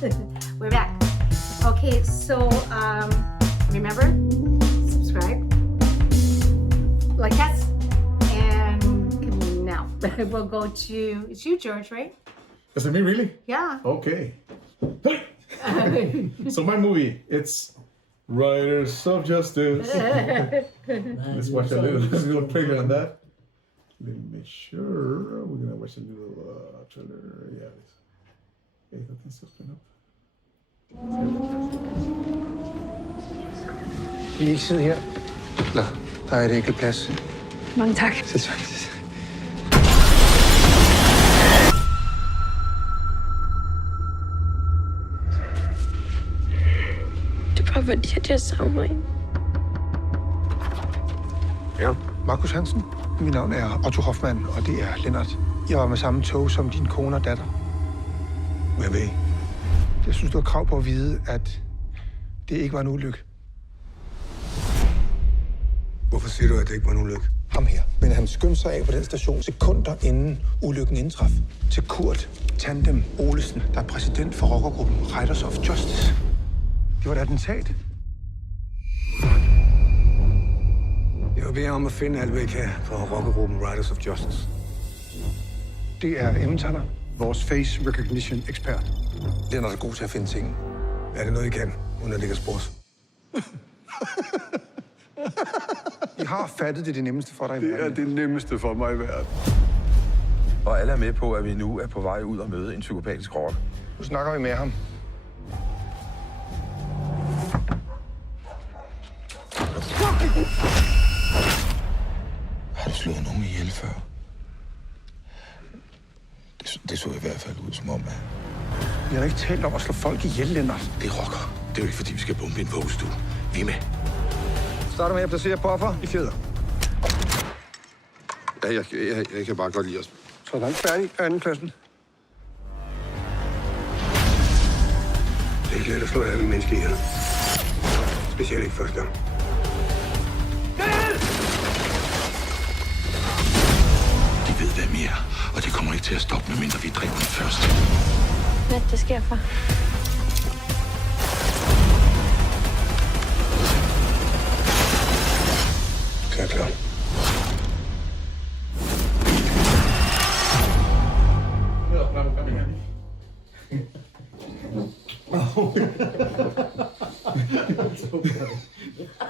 We're back. Okay, so remember, subscribe, like us, and now we'll go to, it's you, George, right? Is it me, really? Yeah. Okay. So my movie, it's Riders of Justice. Let's watch a little trailer on that. Let me make sure we're gonna watch a little trailer. Yeah. Okay, that thing's open up. Vil I ikke sidde her? Nå, der er et enkelt plads. Mange tak. Sæt sig. Det er bare fordi, at jeg savner en. Ja. Markus Hansen. Mit navn er Otto Hoffmann, og det er Lennart. Jeg var med samme tog som din kone og datter. Hvad ved I? Jeg synes, du har krav på at vide, at det ikke var en ulykke. Hvorfor siger du, at det ikke var en ulykke? Ham her. Men han skyndte sig af på den station sekunder inden ulykken indtraf. Til Kurt Tandem Olesen, der er præsident for rockergruppen Riders of Justice. Det var et attentat. Jeg vil bede om at finde alt, hvad I kan for rockergruppen Riders of Justice. Det er Emmentaler, vores face recognition ekspert. Lennart er god til at finde ting. Er det noget, I kan, uden at ligge spors? I har fattet, det er det nemmeste for dig i Det er verden. det nemmeste for mig i verden. Og alle er med på, at vi nu er på vej ud og møde en psykopatisk rocker. Nu snakker vi med ham. Har du slået nogen ihjel før? Det så i hvert fald ud som om, at Vi har da ikke talt om at slå folk ihjel, Lennart. det er rocker. Det er jo ikke, fordi vi skal bombe en vågstue. Vi er med. Starter med at placere buffer i fjeder. Ja, jeg kan bare godt lide os. Så er langt færdig anden klassen. Det er ikke let at slå alle mennesker ihjel. Specielt ikke første gang. De ved, hvem I er, og det kommer ikke til at stoppe, medmindre vi dræber dem først. Hvad der sker for? Så er jeg klar.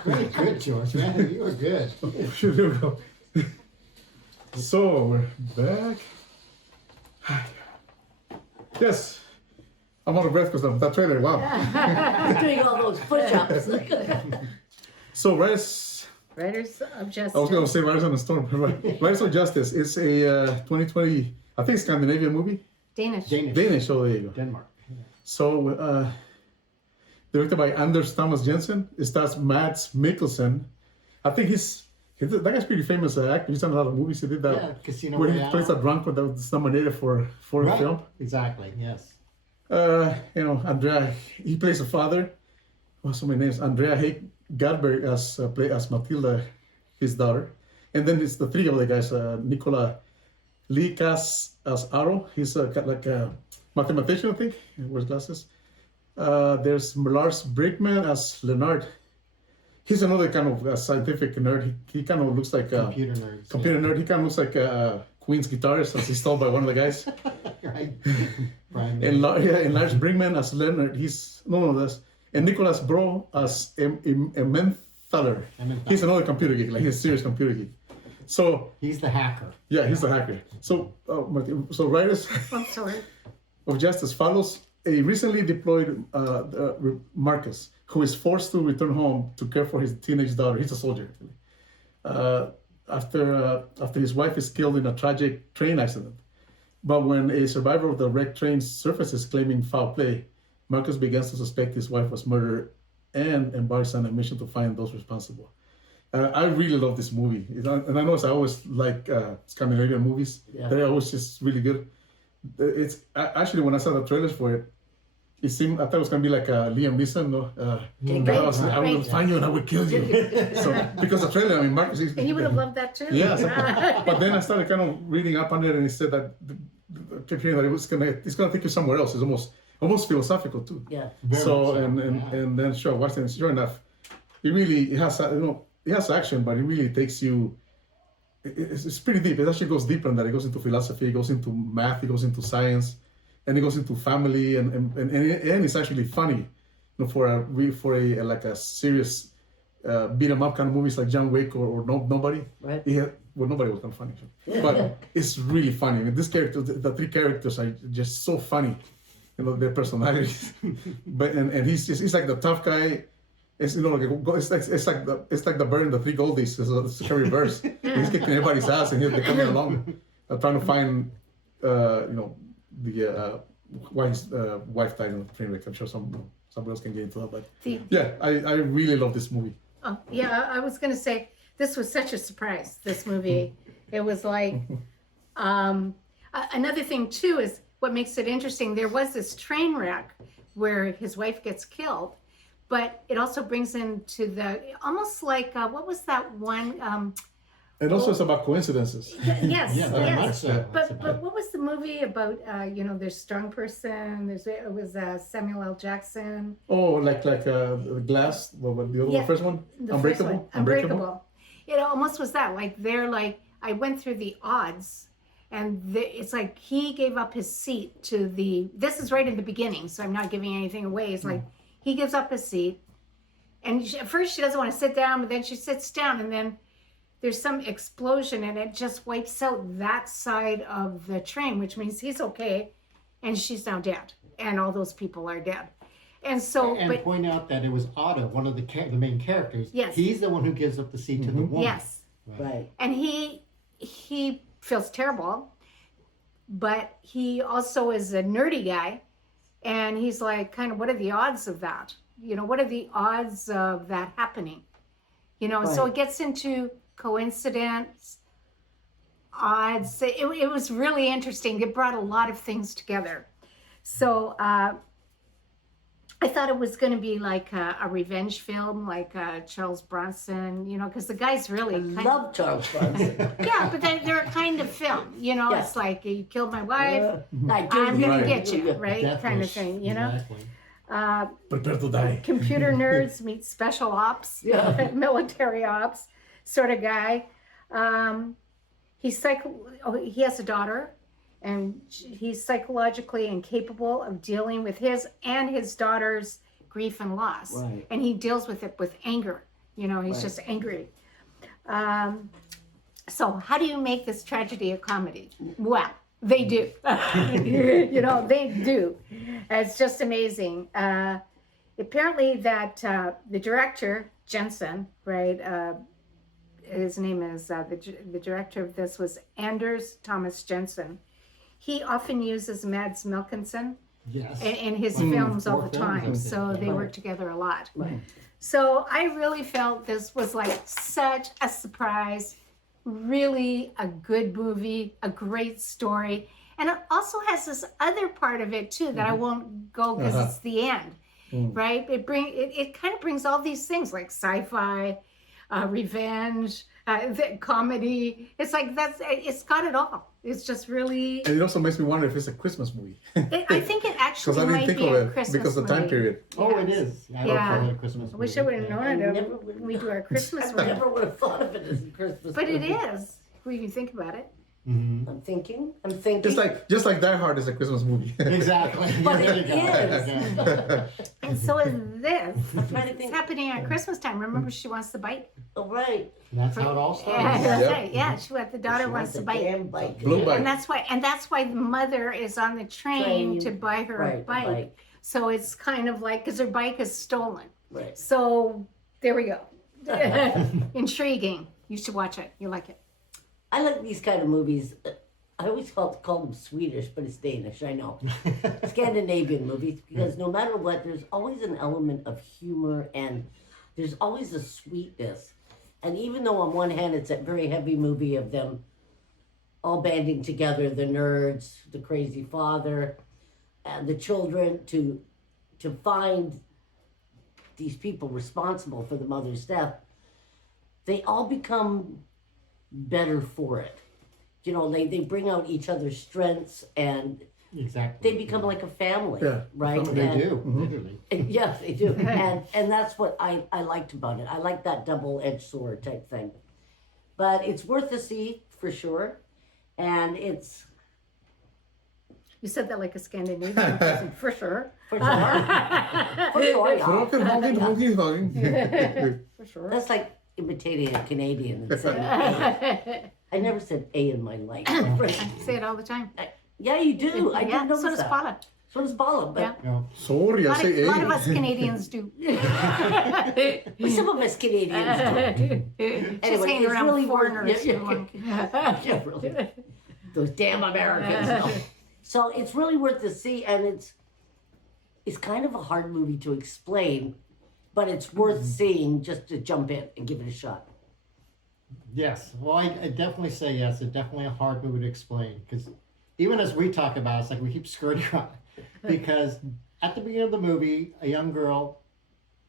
Very good, George, man. You were good. Here we go. So we're back. Yes. I'm out of breath because of that trailer. Wow. Doing all those push-ups. So Riders of Justice. I was going to say Riders on the Storm. Riders of Justice. It's a 2020, I think, Scandinavian movie. Danish. Oh, there you go. Denmark. So, directed by Anders Thomas Jensen. It stars Mads Mikkelsen. I think that guy's pretty famous actor. He's done a lot of movies. He did that. Yeah, Casino where Royale. he plays that drunk that was nominated for a film. Exactly, yes. Andrea, he plays a father. What's so many names? Andrea Gadberg as Matilda, his daughter. And then it's the three of the guys, Nicola Likas as Aro. He's like a mathematician, I think. He wears glasses. There's Lars Brickman as Leonard. He's another kind of scientific nerd. He kind of looks like a computer nerd. He kind of looks like a Queen's guitarist as he's told by one of the guys. Right. And Lars Brinkman as Leonard. And Nicholas Bro as Emmentaler. He's another computer geek, like he's a serious computer geek. So he's the hacker. Yeah, he's the hacker. So Riders I'm sorry. of Justice follows a recently deployed Marcus, who is forced to return home to care for his teenage daughter. He's a soldier, actually. After his wife is killed in a tragic train accident. But when a survivor of the wrecked train surfaces claiming foul play, Marcus begins to suspect his wife was murdered and embarks on a mission to find those responsible. I really love this movie. And I know I always like Scandinavian movies. Yeah. They're always just really good. It's actually, when I saw the trailers for it, I thought it was going to be like Liam Neeson. No? I will find you and I will kill you. So, because the trailer, Marcus... And you would have loved that too. Yeah. But then I started kind of reading up on it and he said that, kept hearing that it's going to take you somewhere else. It's almost almost philosophical too. Yeah. Very So much so, and then sure, watching it, sure enough, it has it has action, but it really takes you. It's pretty deep. It actually goes deeper than that. It goes into philosophy, it goes into math, it goes into science, and it goes into family, and it's actually funny, for a like a serious beat 'em up kind of movies like John Wick or Nobody. Right. Nobody was kind of funny, but it's really funny. I mean, this character, the three characters are just so funny, their personalities. But and he's like the tough guy. It's it's like the bird and the three goldies. It's a reverse. He's kicking everybody's ass, and they're coming along, trying to find the why his wife died in the train wreck. I'm sure somebody else can get into that, but yeah, I really love this movie. Oh, yeah, I was going to say, this was such a surprise, this movie. It was like, another thing too is what makes it interesting. There was this train wreck where his wife gets killed, but it also brings into the, almost like, what was that one? And also it's about coincidences. Yes, Yeah, very much yes. so. But what was the movie about, there's Strong Person, it was Samuel L. Jackson. Oh, like Glass, what the other Yeah, first one? The Unbreakable? first one, Unbreakable. It almost was that. Like they're like, I went through the odds, and it's like he gave up his seat to this is right in the beginning, so I'm not giving anything away. It's like he gives up his seat, and at first she doesn't want to sit down, but then she sits down, and then there's some explosion, and it just wipes out that side of the train, which means he's okay, and she's now dead, and all those people are dead. And so, and point out that it was Otto, one of the main characters. Yes. He's the one who gives up the seat to the woman. yes, Right. and he feels terrible, but he also is a nerdy guy, and he's like, kind of, what are the odds of that? What are the odds of that happening? So it gets into coincidence, odds. It was really interesting. It brought a lot of things together. So I thought it was going to be like a revenge film, like Charles Bronson, because the guy's really I love Charles Bronson. yeah, but they're a kind of film, Yeah. It's like, you killed my wife, I do. I'm gonna Right. get you, right? Death Kind of wish. thing, Exactly. Prepare to die. Computer nerds meet special ops, Yeah. military ops sort of guy. He has a daughter, and he's psychologically incapable of dealing with his and his daughter's grief and loss. Right. And he deals with it with anger. He's just angry. So how do you make this tragedy a comedy? Well, they do. They do. It's just amazing. Apparently that the director, Jensen, right, his name is, the director of this was Anders Thomas Jensen. He often uses Mads Mikkelsen Yes. in his films all More the films, I time, think. so they Right. work together a lot. Right. So I really felt this was like such a surprise, really a good movie, a great story. And it also has this other part of it too that I won't go because it's the end, right? It kind of brings all these things like sci-fi, revenge, comedy. It's like it's got it all. It's just really. And it also makes me wonder if it's a Christmas movie. I think it Because actually I didn't might think be of a it Christmas because of the time movie. period. Oh, it is. I would Yeah. call it a Christmas I wish I movie. would have known I it never when we do our Christmas I one. never would have thought of it as a Christmas But it movie. is, when you think about it. I'm thinking. Just like Die Hard is a Christmas movie. Exactly. But There it you go. is. Okay. And so is this. I'm trying to It's think. happening at Christmas time. Remember, she wants the bike. Oh, right. That's how it all Yeah, started. that's Yep. right. Yeah, the daughter She wants the a bike. damn bike. Blue bike. And that's why the mother is on the train to buy her Right, a the bike. bike. So it's kind of like, because her bike is stolen. Right. So there we go. Intriguing. You should watch it. You like it. I like these kind of movies. I always call them Swedish, but it's Danish, I know. Scandinavian movies, because no matter what, there's always an element of humor and there's always a sweetness. And even though on one hand it's a very heavy movie of them all banding together, the nerds, the crazy father, and the children to find these people responsible for the mother's death, they all become better for it. They bring out each other's strengths, and Exactly. They become like a family, Yeah, right? They And- do, literally. Yeah, they do. And that's what I liked about it. I like that double-edged sword type thing. But it's worth a see for sure. And it's You said that like a Scandinavian person, for sure. for sure. For sure, Broken yeah. hogging. For sure. That's like imitating a Canadian and saying A. I never said A in my life. I say it all the time. Yeah, you do. I yeah, didn't know so does that. Paula. So does Paula, but Yeah. No. Sorry, I say A lot of A. us Canadians do. some of us Canadians do. Just Anyway, hanging it's around really foreigners worth- too long. Yeah, really. Those damn Americans. No. So it's really worth the see, and it's kind of a hard movie to explain, but it's worth seeing just to jump in and give it a shot. Yes. Well, I definitely say yes. It's definitely a hard movie to explain because even as we talk about it, it's like we keep skirting around because at the beginning of the movie, a young girl,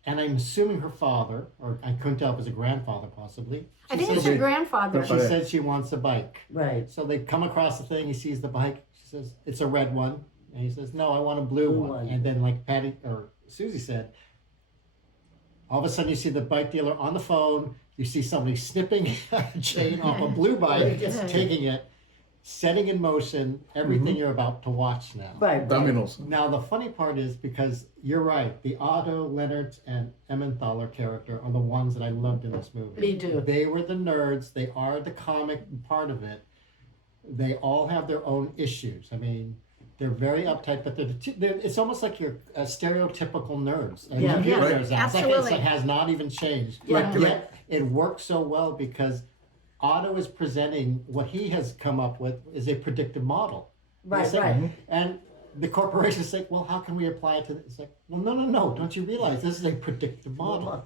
and I'm assuming her father, or I couldn't tell if it was a grandfather possibly. I think says it's your she- grandfather. She said she wants a bike. Right. So they come across the thing. He sees the bike. She says, "It's a red one," and he says, "No, I want a blue one." And then, like Patty or Susie said, all of a sudden you see the bike dealer on the phone. You see somebody snipping a chain off a blue bike, taking it, setting in motion everything you're about to watch now. Right. Dominoes. Now the funny part is because you're right, the Otto, Leonard, and Emmenthaler character are the ones that I loved in this movie. Me too. They were the nerds. They are the comic part of it. They all have their own issues. I mean, they're very uptight, but it's almost like you're stereotypical nerds. And Yeah. you hear Yeah, theirs now. It's like absolutely. it has not even changed. Yeah. Yet it works so well because Otto is presenting what he has come up with is a predictive model. Right, It's like- right. And the corporations say, well, how can we apply it to this? It's like, well, no. Don't you realize this is a predictive model?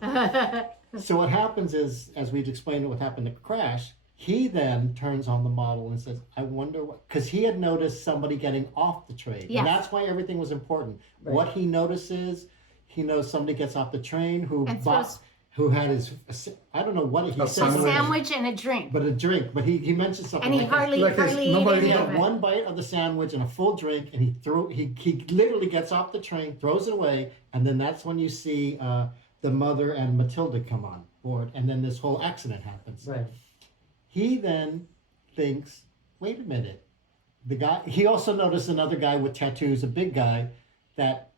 So what happens is, as we've explained what happened to Crash, he then turns on the model and says, I wonder what, because he had noticed somebody getting off the train. Yes. And that's why everything was important. Right. What he notices, he knows somebody gets off the train who And bought, throws- who had his, I don't know what he A said. A sandwich. sandwich and a drink. But a drink. But he mentioned something And he like this. hardly Like it's ate nobody He any got of it. one bite of the sandwich and a full drink, and he literally gets off the train, throws it away, and then that's when you see the mother and Matilda come on board, and then this whole accident happens. Right. He then thinks, wait a minute, the guy. He also noticed another guy with tattoos, a big guy, that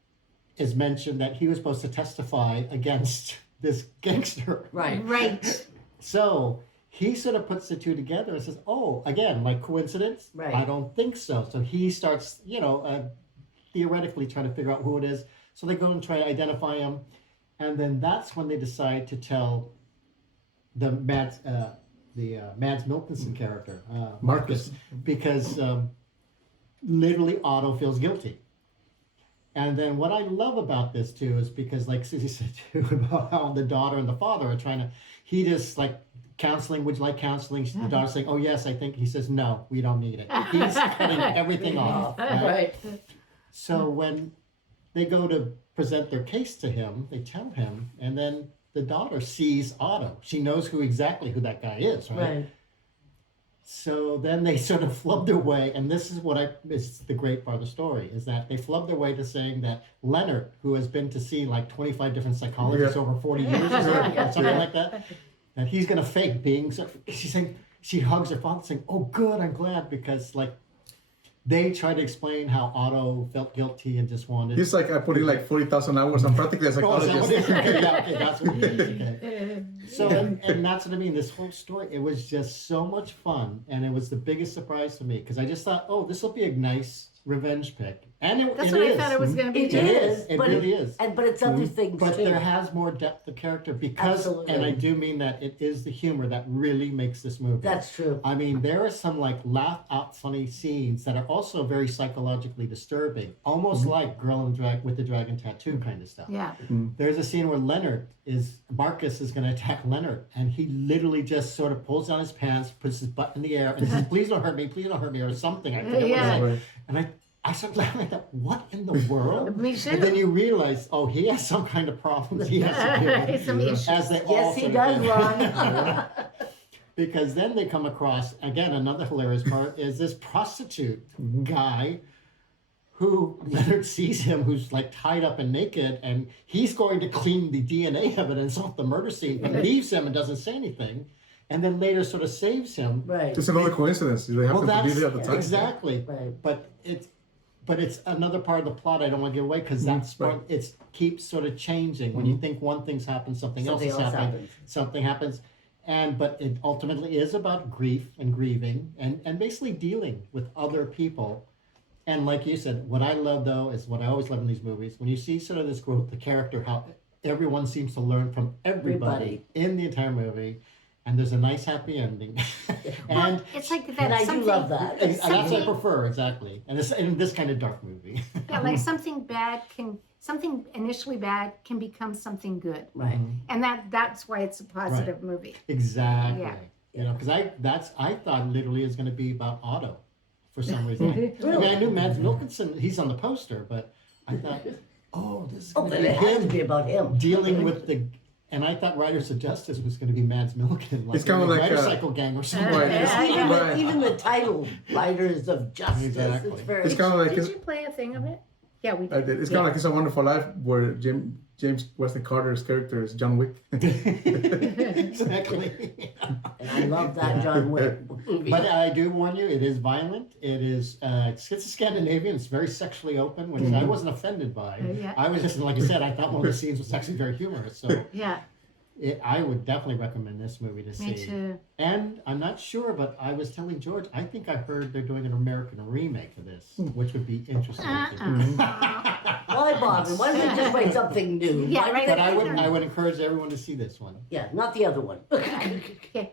is mentioned that he was supposed to testify against this gangster. Right. Right. So he sort of puts the two together and says, oh, again, like coincidence? Right. I don't think so. So he starts, theoretically trying to figure out who it is. So they go and try to identify him. And then that's when they decide to tell the Mads Mikkelsen character, Marcus. because literally Otto feels guilty. And then what I love about this too is because, like Susie said too, about how the daughter and the father are trying to, he just like counseling, would you like counseling? The daughter's saying, oh yes, I think. He says, no, we don't need it. He's cutting everything off. Right? Right. So when they go to present their case to him, they tell him, and then the daughter sees Otto. She knows exactly who that guy is, right? Right. So then they sort of flub their way, and this is is the great part of the story, is that they flub their way to saying that Leonard, who has been to see like 25 different psychologists Yeah. over 40 years or something like that he's going to fake being, she's saying, she hugs her father saying, oh good, I'm glad, because like they try to explain how Otto felt guilty and just wanted... He's like, I put in like 40,000 hours. I'm practically a Oh, is that what it is? psychologist. Okay, yeah, okay, that's what it is. Okay. So, and that's what I mean. This whole story, it was just so much fun, and it was the biggest surprise to me because I just thought, oh, this will be a nice revenge pick, and That's it what is. I thought it was going to be It too. is. It but really is. But it's other things But too. there has more depth of character because, Absolutely. and I do mean that it is the humor that really makes this movie. That's true. I mean, there are some like laugh out funny scenes that are also very psychologically disturbing, almost like Girl with the Dragon Tattoo kind of stuff. Yeah. There's a scene where Marcus is going to attack Leonard, and he literally just sort of pulls down his pants, puts his butt in the air, and says, please don't hurt me, or something. I forget Yeah. what it is. And I started laughing at that. What in the world? Me too. And then you realize, oh, he has some kind of problems. He has to deal with. Some issues. As they all Yes, he sort of does, do. Ron. Because then they come across, again, another hilarious part is this prostitute guy who Leonard sees him, who's like tied up and naked, and he's going to clean the DNA evidence off the murder scene, but leaves him and doesn't say anything, and then later sort of saves him. Right. It's another coincidence. They have to be there at the time. Exactly. Right. But it's another part of the plot I don't want to give away because that's part. It keeps sort of changing. When you think one thing's happened, something else is happening. happens. Something happens, but it ultimately is about grief and grieving and basically dealing with other people. And like you said, what I love though is what I always love in these movies when you see sort of this growth, the character, how everyone seems to learn from everybody in the entire movie. And there's a nice happy ending. Well, it's like that. And I do something- love that. And that's what I something- prefer, exactly. And it's in this kind of dark movie. Yeah, like something initially bad can become something good, Right. and that's why it's a positive movie. Exactly. Yeah. You know, because I thought literally it was going to be about Otto for some reason. I mean, I knew Mads Mikkelsen, he's on the poster, but I thought, this is Oh, going then to be it has to him be about him. dealing with the. And I thought Riders of Justice was going to be Mads Mikkelsen, like It's kinda in the like, motorcycle gang or something. Right. Even the title, Riders of Justice, Exactly. it's very... It's kind of like Did you play a thing of it? Yeah, we I did. did. It's kind of like It's a Wonderful Life, where James Wesley Carter's character is John Wick. Exactly. And I love that John Wick movie. But I do warn you, it is violent. It is, it's Scandinavian. It's very sexually open, which I wasn't offended by. Yeah. I was just, like I said, I thought one of the scenes was actually very humorous. So Yeah, I would definitely recommend this movie to see. me too. And I'm not sure, but I was telling George, I think I heard they're doing an American remake of this, which would be interesting. Why bother? Why don't they just write something new? Yeah, Why right. don't But they- I would encourage everyone to see this one. Yeah, not the other one. Okay.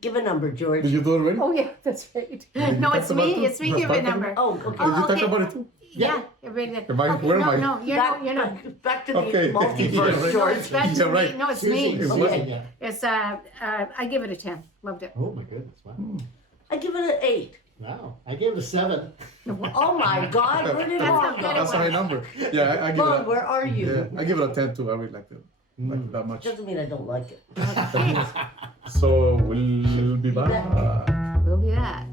Give a number, George. Did you do it already? Oh yeah, that's right. you No, talk it's about me. it? It's me. No, Give a talk number. Oh, okay. Did you talk okay. about it too? Yeah, everybody. Am I- Okay, where am no, I? no, you're Back, not. You're not. back to the Okay. multiverse, Yeah, George. It's back to Yeah, me. right. No, it's Susie, me. Susie, Yeah. It's I give it a 10. Loved it. Oh my goodness! Wow. I give it an 8. Wow. I gave it a 7. Oh my God, where did That's Ron not good. go? That's a high number. Yeah, I give Ron, it. where are you? Yeah, I give it a 10 too. I really like it that much. Doesn't mean I don't like it. So we'll be back. We'll be back.